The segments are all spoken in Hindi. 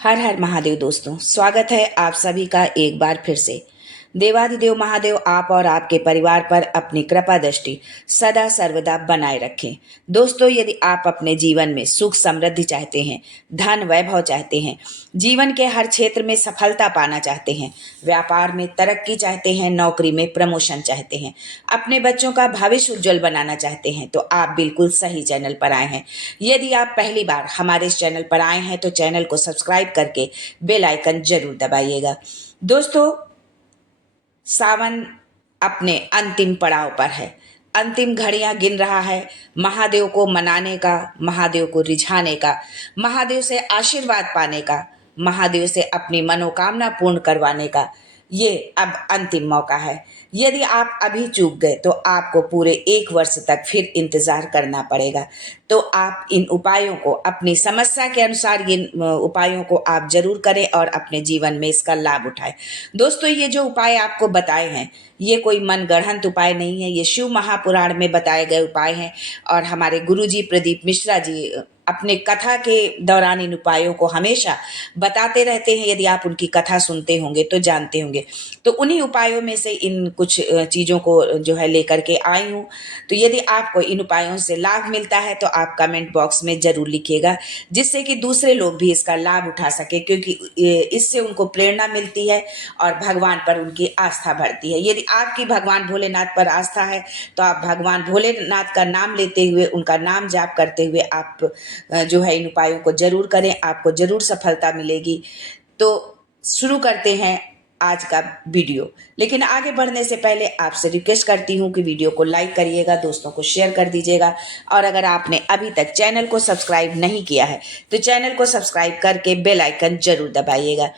हर हर महादेव दोस्तों, स्वागत है आप सभी का एक बार फिर से। देवाधिदेव महादेव आप और आपके परिवार पर अपनी कृपा दृष्टि सदा सर्वदा बनाए रखें। दोस्तों, यदि आप अपने जीवन में सुख समृद्धि चाहते हैं, धन वैभव चाहते हैं, जीवन के हर क्षेत्र में सफलता पाना चाहते हैं, व्यापार में तरक्की चाहते हैं, नौकरी में प्रमोशन चाहते हैं, अपने बच्चों का भविष्य उज्जवल बनाना चाहते हैं, तो आप बिल्कुल सही चैनल पर आए हैं। यदि आप पहली बार हमारे इस चैनल पर आए हैं तो चैनल को सब्सक्राइब करके बेल आइकन जरूर दबाइएगा। दोस्तों, सावन अपने अंतिम पड़ाव पर है, अंतिम घड़ियां गिन रहा है। महादेव को मनाने का, महादेव को रिझाने का, महादेव से आशीर्वाद पाने का, महादेव से अपनी मनोकामना पूर्ण करवाने का ये अब अंतिम मौका है। यदि आप अभी चूक गए तो आपको पूरे 1 वर्ष तक फिर इंतजार करना पड़ेगा। तो आप इन उपायों को अपनी समस्या के अनुसार इन उपायों को आप जरूर करें और अपने जीवन में इसका लाभ उठाएं। दोस्तों, ये जो उपाय आपको बताए हैं ये कोई मनगढ़ंत उपाय नहीं है, ये शिव महापुराण में बताए गए उपाय हैं और हमारे गुरुजी प्रदीप मिश्रा जी अपने कथा के दौरान इन उपायों को हमेशा बताते रहते हैं। यदि आप उनकी कथा सुनते होंगे तो जानते होंगे। तो उन्हीं उपायों में से इन कुछ चीज़ों को जो है लेकर के आई हूँ। तो यदि आपको इन उपायों से लाभ मिलता है तो आप कमेंट बॉक्स में ज़रूर लिखिएगा, जिससे कि दूसरे लोग भी इसका लाभ उठा सके, क्योंकि इससे उनको प्रेरणा मिलती है और भगवान पर उनकी आस्था बढ़ती है। यदि आपकी भगवान भोलेनाथ पर आस्था है तो आप भगवान भोलेनाथ का नाम लेते हुए, उनका नाम जाप करते हुए आप जो है इन उपायों को जरूर करें, आपको जरूर सफलता मिलेगी। तो शुरू करते हैं आज का वीडियो। लेकिन आगे बढ़ने से पहले आपसे रिक्वेस्ट करती हूँ कि वीडियो को लाइक करिएगा, दोस्तों को शेयर कर दीजिएगा और अगर आपने अभी तक चैनल को सब्सक्राइब नहीं किया है तो चैनल को सब्सक्राइब करके बेल आइकन जरूर दबाइएगा।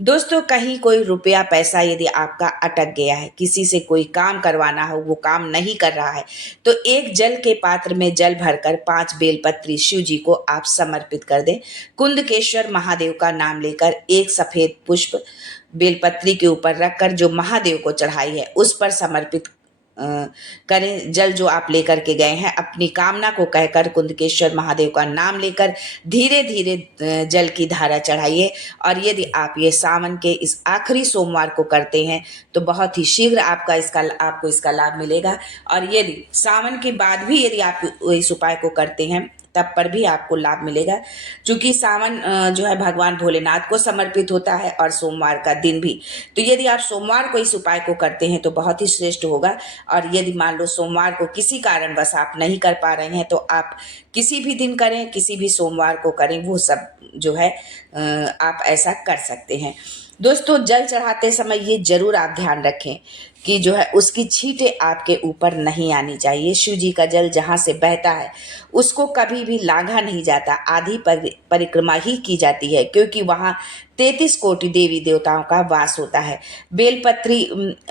दोस्तों, कहीं कोई रुपया पैसा यदि आपका अटक गया है, किसी से कोई काम करवाना हो, वो काम नहीं कर रहा है, तो एक जल के पात्र में जल भरकर 5 बेलपत्री शिव जी को आप समर्पित कर दें। कुंदकेश्वर महादेव का नाम लेकर एक सफेद पुष्प बेलपत्री के ऊपर रखकर जो महादेव को चढ़ाई है उस पर समर्पित करें। जल जो आप लेकर के गए हैं अपनी कामना को कहकर कुंदकेश्वर महादेव का नाम लेकर धीरे धीरे जल की धारा चढ़ाइए। और यदि आप ये सावन के इस आखिरी सोमवार को करते हैं तो बहुत ही शीघ्र आपको इसका लाभ मिलेगा। और यदि सावन के बाद भी यदि आप इस उपाय को करते हैं तब पर भी आपको लाभ मिलेगा, क्योंकि सावन जो है भगवान भोलेनाथ को समर्पित होता है और सोमवार का दिन भी। तो यदि आप सोमवार को इस उपाय को करते हैं तो बहुत ही श्रेष्ठ होगा। और यदि मान लो सोमवार को किसी कारणवश आप नहीं कर पा रहे हैं तो आप किसी भी दिन करें, किसी भी सोमवार को करें, वो सब जो है आप ऐसा कर सकते हैं। दोस्तों, जल चढ़ाते समय ये जरूर आप ध्यान रखें कि जो है उसकी छींटें आपके ऊपर नहीं आनी चाहिए। शिव जी का जल जहाँ से बहता है उसको कभी भी लांघा नहीं जाता, आधी परिक्रमा ही की जाती है, क्योंकि वहाँ 33 कोटि देवी देवताओं का वास होता है। बेलपत्री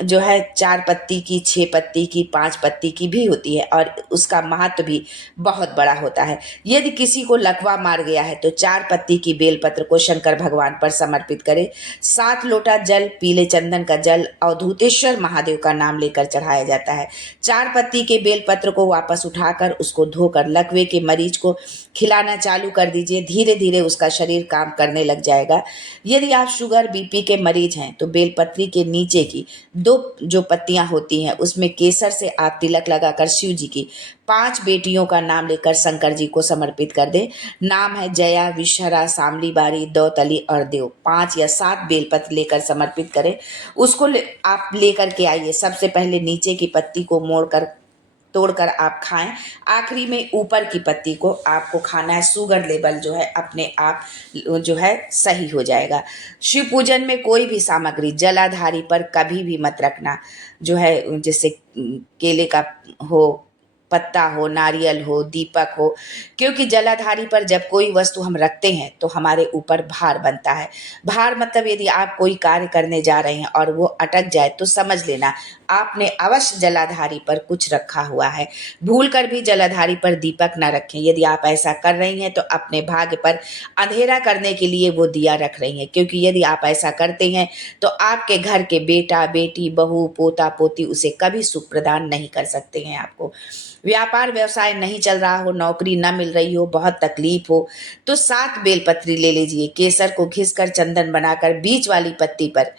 जो है 4 पत्ती की, 6 पत्ती की, 5 पत्ती की भी होती है और उसका महत्व भी बहुत बड़ा होता है। यदि किसी को लकवा मार गया है तो 4 पत्ती की बेलपत्र को शंकर भगवान पर समर्पित करें। 7 लोटा जल, पीले चंदन का जल अवधूतेश्वर महादेव का नाम लेकर चढ़ाया जाता है। 4 पत्ती के बेलपत्र को वापस उठाकर उसको धोकर लकवे के मरीज को खिलाना चालू कर दीजिए। धीरे धीरे उसका शरीर काम करने लग जाएगा। यदि आप शुगर बीपी के मरीज हैं तो बेलपत्री के नीचे की 2 जो पत्तियां होती हैं उसमें केसर से आप तिलक लगाकर शिव जी की 5 बेटियों का नाम लेकर शंकर जी को समर्पित कर दें। नाम है जया, विषहरा, सामली बारी, दौतली और देव। 5 या 7 बेलपत्र लेकर समर्पित करें। उसको आप लेकर के आइए। सबसे पहले नीचे की पत्ती को तोड़कर आप खाएं। आखिरी में ऊपर की पत्ती को आपको खाना है। शुगर लेवल जो है अपने आप जो है सही हो जाएगा। शिव पूजन में कोई भी सामग्री जलाधारी पर कभी भी मत रखना, जो है जैसे केले का हो, पत्ता हो, नारियल हो, दीपक हो, क्योंकि जलाधारी पर जब कोई वस्तु हम रखते हैं तो हमारे ऊपर भार बनता है। भार मतलब यदि आप कोई कार्य करने जा रहे हैं और वो अटक जाए तो समझ लेना आपने अवश्य जलाधारी पर कुछ रखा हुआ है। भूल कर भी जलाधारी पर दीपक न रखें। यदि आप ऐसा कर रही हैं तो अपने भाग्य पर अंधेरा करने के लिए वो दिया रख रही हैं, क्योंकि यदि आप ऐसा करते हैं तो आपके घर के बेटा बेटी बहू पोता पोती उसे कभी सुख प्रदान नहीं कर सकते हैं आपको। व्यापार व्यवसाय नहीं चल रहा हो, नौकरी न मिल रही हो, बहुत तकलीफ हो, तो 7 बेलपत्री ले लीजिए। केसर को घिसकर चंदन बनाकर बीच वाली पत्ती पर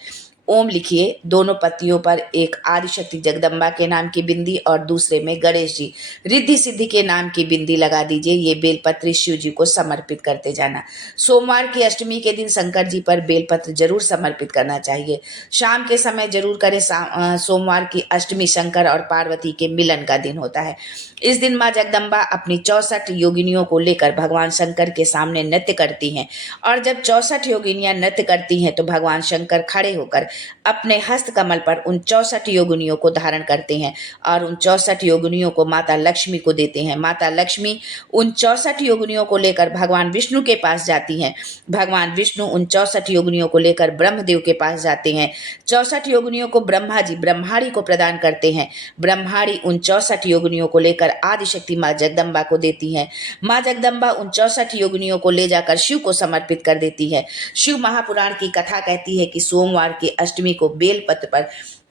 ओम लिखिए। दोनों पत्तियों पर एक आदिशक्ति जगदम्बा के नाम की बिंदी और दूसरे में गणेश जी रिद्धि सिद्धि के नाम की बिंदी लगा दीजिए। ये बेलपत्री शिव जी को समर्पित करते जाना। सोमवार की अष्टमी के दिन शंकर जी पर बेलपत्र जरूर समर्पित करना चाहिए। शाम के समय जरूर करें। सोमवार की अष्टमी शंकर और पार्वती के मिलन का दिन होता है। इस दिन माँ जगदम्बा अपनी 64 योगिनियों को लेकर भगवान शंकर के सामने नृत्य करती हैं, और जब 64 योगिनियां नृत्य करती हैं तो भगवान शंकर खड़े होकर अपने हस्त कमल पर उन 64 योगिनियों को धारण करते हैं और उन 64 योगिनियों को माता लक्ष्मी को देते हैं। माता लक्ष्मी उन 64 योगिनियों को लेकर भगवान विष्णु के पास जाती हैं। भगवान विष्णु उन 64 योगिनियों को लेकर ब्रह्मदेव के पास जाते हैं। 64 योगिनियों को ब्रह्मा जी ब्रह्माणी को प्रदान करते हैं। ब्रह्माणी उन 64 योगिनियों को लेकर आदिशक्ति माँ जगदम्बा को देती है। माँ जगदम्बा उन 64 योगिनियों को ले जाकर शिव को समर्पित कर देती है। शिव महापुराण की कथा कहती है कि सोमवार की अष्टमी को बेलपत्र पर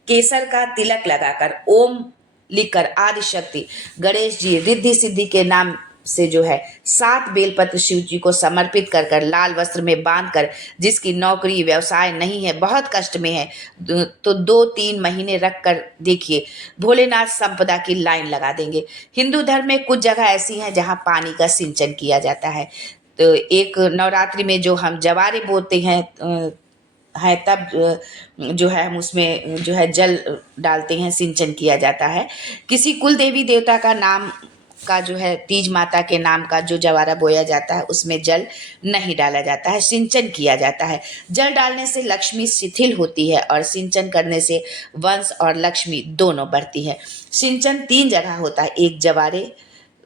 केसर का तिलक लगाकर ओम लिखकर आदिशक्ति गणेश जी रिद्धि सिद्धि के नाम से जो है 7 बेलपत्र शिव जी को समर्पित कर कर लाल वस्त्र में बांधकर, जिसकी नौकरी व्यवसाय नहीं है, बहुत कष्ट में है, तो 2-3 महीने रख कर देखिए, भोलेनाथ संपदा की लाइन लगा देंगे। हिंदू धर्म में कुछ जगह ऐसी हैं जहां पानी का सिंचन किया जाता है। तो एक नवरात्रि में जो हम जवारे बोते हैं तब जो है हम उसमें जो है जल डालते हैं, सिंचन किया जाता है। किसी कुल देवी देवता का नाम का जो है तीज माता के नाम का जो जवारा बोया जाता है उसमें जल नहीं डाला जाता है, सिंचन किया जाता है। जल डालने से लक्ष्मी शिथिल होती है और सिंचन करने से वंश और लक्ष्मी दोनों बढ़ती है। सिंचन 3 जगह होता है, एक जवारे,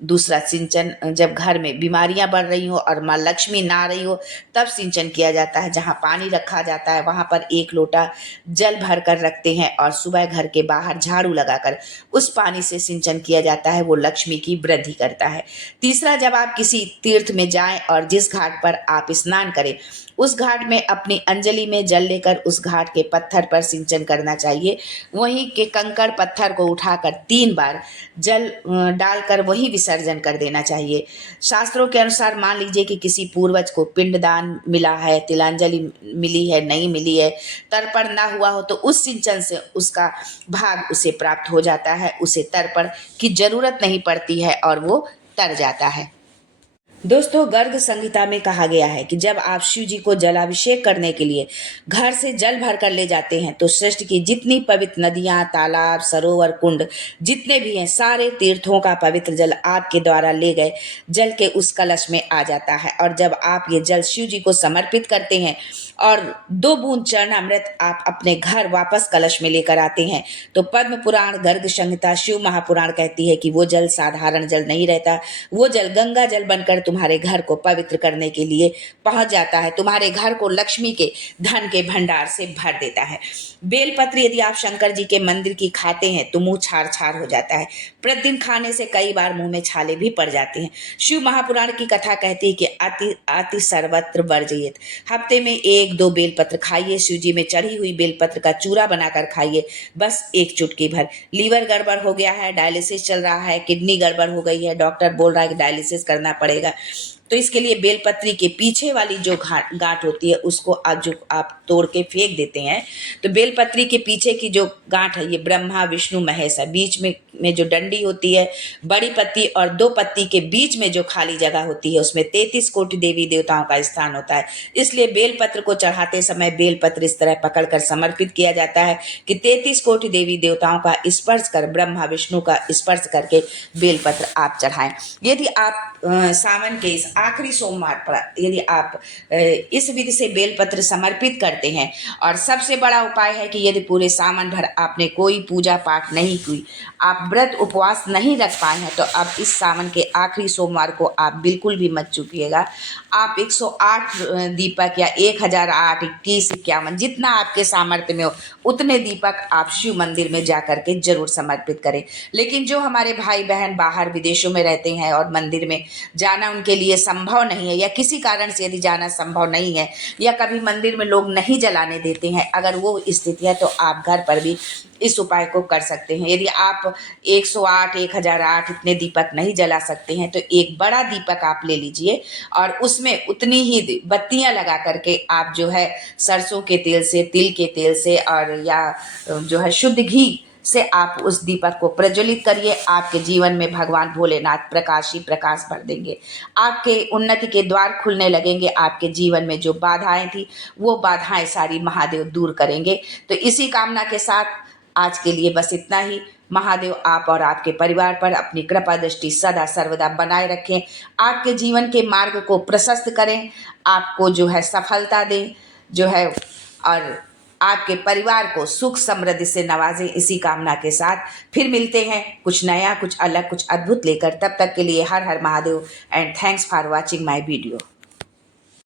दूसरा सिंचन जब घर में बीमारियां बढ़ रही हो और माँ लक्ष्मी ना रही हो तब सिंचन किया जाता है। जहाँ पानी रखा जाता है वहाँ पर 1 लोटा जल भर कर रखते हैं और सुबह घर के बाहर झाड़ू लगाकर उस पानी से सिंचन किया जाता है, वो लक्ष्मी की वृद्धि करता है। तीसरा, जब आप किसी तीर्थ में जाएं और जिस घाट पर आप स्नान करें उस घाट में अपनी अंजलि में जल लेकर उस घाट के पत्थर पर सिंचन करना चाहिए। वहीं के कंकड़ पत्थर को उठाकर 3 बार जल डालकर वही विसर्जन कर देना चाहिए। शास्त्रों के अनुसार मान लीजिए कि किसी पूर्वज को पिंडदान मिला है, तिलांजलि मिली है, नहीं मिली है, तर्पण ना हुआ हो, तो उस सिंचन से उसका भाग उसे प्राप्त हो जाता है, उसे तर्पण की जरूरत नहीं पड़ती है और वो तर जाता है। दोस्तों, गर्ग संहिता में कहा गया है कि जब आप शिव जी को जलाभिषेक करने के लिए घर से जल भर कर ले जाते हैं तो सृष्टि की जितनी पवित्र नदियां, तालाब, सरोवर, कुंड जितने भी हैं, सारे तीर्थों का पवित्र जल आपके द्वारा ले गए जल के उस कलश में आ जाता है। और जब आप ये जल शिव जी को समर्पित करते हैं और 2 बूंद चरणामृत आप अपने घर वापस कलश में लेकर आते हैं तो पद्म पुराण, गर्ग संहिता, शिव महापुराण कहती है कि वो जल साधारण जल नहीं रहता, वो जल गंगा जल बनकर तुम्हारे घर को पवित्र करने के लिए पहुंच जाता है, तुम्हारे घर को लक्ष्मी के धन के भंडार से भर देता है। बेलपत्र यदि आप शंकर जी के मंदिर की खाते हैं तो मुंह छार छार हो जाता है। प्रतिदिन खाने से कई बार मुंह में छाले भी पड़ जाते हैं। शिव महापुराण की कथा कहती है कि अति सर्वत्र वर्जयेत। हफ्ते में 1-2 बेलपत्र खाइए। शिव जी में चढ़ी हुई बेलपत्र का चूरा बनाकर खाइए, बस 1 चुटकी भर। लीवर गड़बड़ हो गया है, डायलिसिस चल रहा है, किडनी गड़बड़ हो गई है, डॉक्टर बोल रहा है कि डायलिसिस करना पड़ेगा, तो इसके लिए बेलपत्री के पीछे वाली जो गांठ होती है उसको आप तोड़ के फेंक देते हैं। तो बेलपत्री के पीछे की जो गांठ है ये ब्रह्मा विष्णु महेश है। बीच में जो डंडी होती है, बड़ी पत्ती और 2 पत्ती के बीच में जो खाली जगह होती है उसमें 33 कोटि देवी देवताओं का स्थान होता है। इसलिए बेलपत्र को चढ़ाते समय बेलपत्र इस तरह पकड़कर समर्पित किया जाता है कि 33 कोटि देवी देवताओं का स्पर्श कर, ब्रह्मा विष्णु का स्पर्श करके बेलपत्र आप चढ़ाएं। यदि आप सावन के इस आखिरी सोमवार पर यदि आप इस विधि से बेलपत्र समर्पित करते हैं, और सबसे बड़ा उपाय है कि यदि पूरे सावन भर आपने कोई पूजा पाठ नहीं की, आप व्रत उपवास नहीं रख पाए हैं, तो अब इस सावन के आखिरी सोमवार को आप बिल्कुल भी मत चूकिएगा। आप 108 दीपक या 1008, 21, 51 जितना आपके सामर्थ्य में हो उतने दीपक आप शिव मंदिर में जा करके जरूर समर्पित करें। लेकिन जो हमारे भाई बहन बाहर विदेशों में रहते हैं और मंदिर में जाना उनके लिए संभव नहीं है, या किसी कारण से यदि जाना संभव नहीं है, या कभी मंदिर में लोग नहीं जलाने देते हैं, अगर वो स्थिति है तो आप घर पर भी इस उपाय को कर सकते हैं। यदि आप 108, 1008 इतने दीपक नहीं जला सकते हैं तो एक बड़ा दीपक आप ले लीजिए और उसमें उतनी ही बत्तियां लगा करके आप जो है सरसों के तेल से, तिल के तेल से और या जो है शुद्ध घी से आप उस दीपक को प्रज्वलित करिए। आपके जीवन में भगवान भोलेनाथ प्रकाश ही प्रकाश भर देंगे। आपके उन्नति के द्वार खुलने लगेंगे। आपके जीवन में जो बाधाएं थी वो बाधाएं सारी महादेव दूर करेंगे। तो इसी कामना के साथ आज के लिए बस इतना ही। महादेव आप और आपके परिवार पर अपनी कृपा दृष्टि सदा सर्वदा बनाए रखें, आपके जीवन के मार्ग को प्रशस्त करें, आपको जो है सफलता दें जो है, और आपके परिवार को सुख समृद्धि से नवाजें। इसी कामना के साथ फिर मिलते हैं कुछ नया, कुछ अलग, कुछ अद्भुत लेकर। तब तक के लिए Har Har Mahadev and thanks for watching my video.